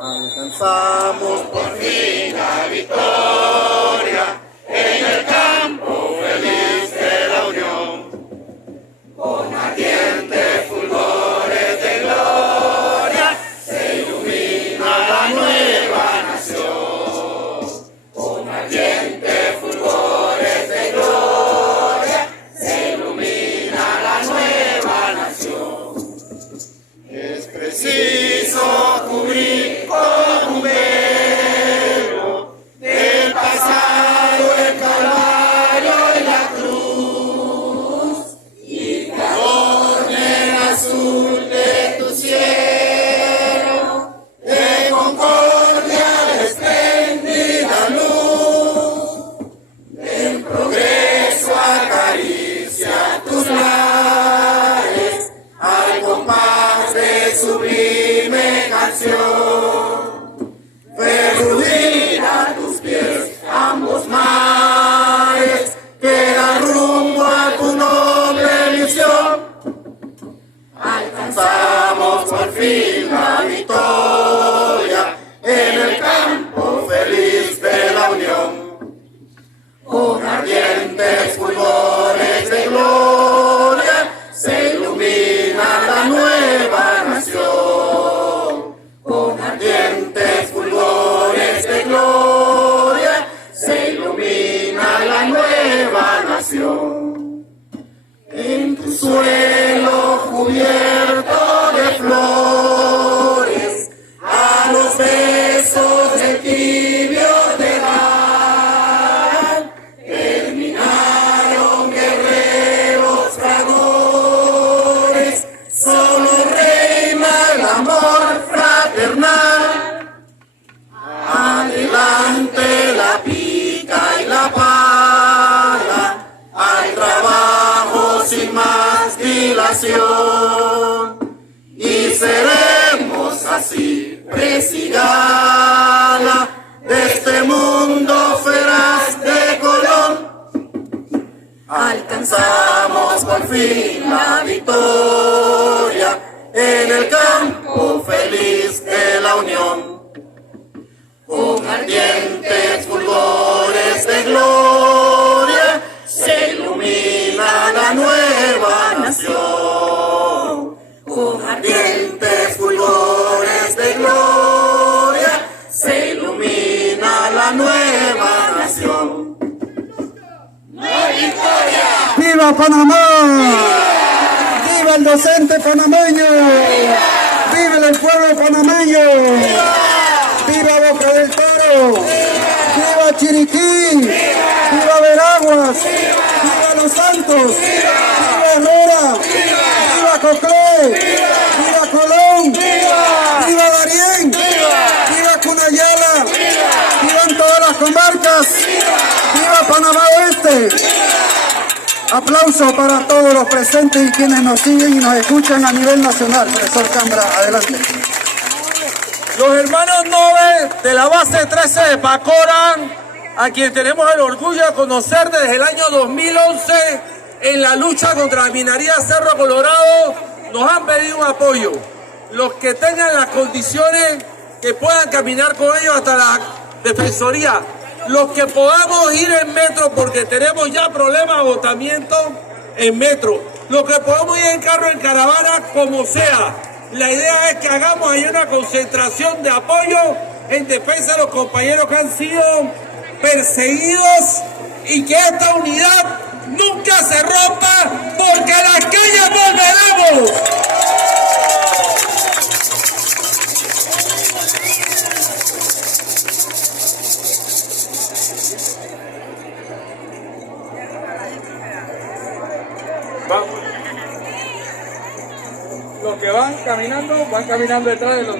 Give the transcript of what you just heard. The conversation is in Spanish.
Alcanzamos por fin la victoria en el campo feliz de la unión, con ardientes fulgores de gloria se ilumina la nueva nación. Con ardientes fulgores de gloria se ilumina la nueva nación. Es preciso cubrir con un velo del pasado el Calvario y la cruz, y que adorne el azul de tu cielo, de concordia espléndida luz, del progreso acaricia tus lares, al compás de sublime canción, ferruir a tus pies ambos mares que dan rumbo a tu noble misión. Alcanzamos por fin la victoria en el campo feliz de la unión, con ardientes fulgores de gloria se ilumina la nueva nación. Con ardientes fulgores de gloria se ilumina la nueva nación. En tu suelo cubierto de flores, a los besos del tibio te dan, terminaron guerreros fragores, solo reina el amor fraternal. Adelante la pica y la pala, al trabajo sin más dilación, y seremos así presigala de este mundo feraz de Colón. Alcanzamos por fin la victoria en el campo feliz de la unión, con ardientes fulgores de gloria se ilumina la nueva nación. Con ardientes fulgores de gloria se ilumina la nueva nación. ¡Victoria! ¡Viva Panamá! ¡Viva el docente panameño! ¡Viva el pueblo panameño! ¡Viva Boca del Toro! ¡Viva Chiriquí! ¡Viva Veraguas! ¡Viva Los Santos! ¡Viva Herrera! ¡Viva Coclé! ¡Viva Colón! ¡Viva Darién! ¡Viva Cunayala! ¡Vivan todas las comarcas! ¡Viva Panamá Oeste! Aplauso para todos los presentes y quienes nos siguen y nos escuchan a nivel nacional. Profesor Cambra, adelante. Los hermanos Nobel de la base 13 de Pacorán, a quien tenemos el orgullo de conocer desde el año 2011 en la lucha contra la minería Cerro Colorado, nos han pedido un apoyo. Los que tengan las condiciones que puedan caminar con ellos hasta la Defensoría, los que podamos ir en metro porque tenemos ya problemas de agotamiento en metro, los que podamos ir en carro, en caravana, como sea. La idea es que hagamos ahí una concentración de apoyo en defensa de los compañeros que han sido perseguidos y que esta unidad nunca se rompa, porque a las calles volveremos. Los que van caminando detrás de los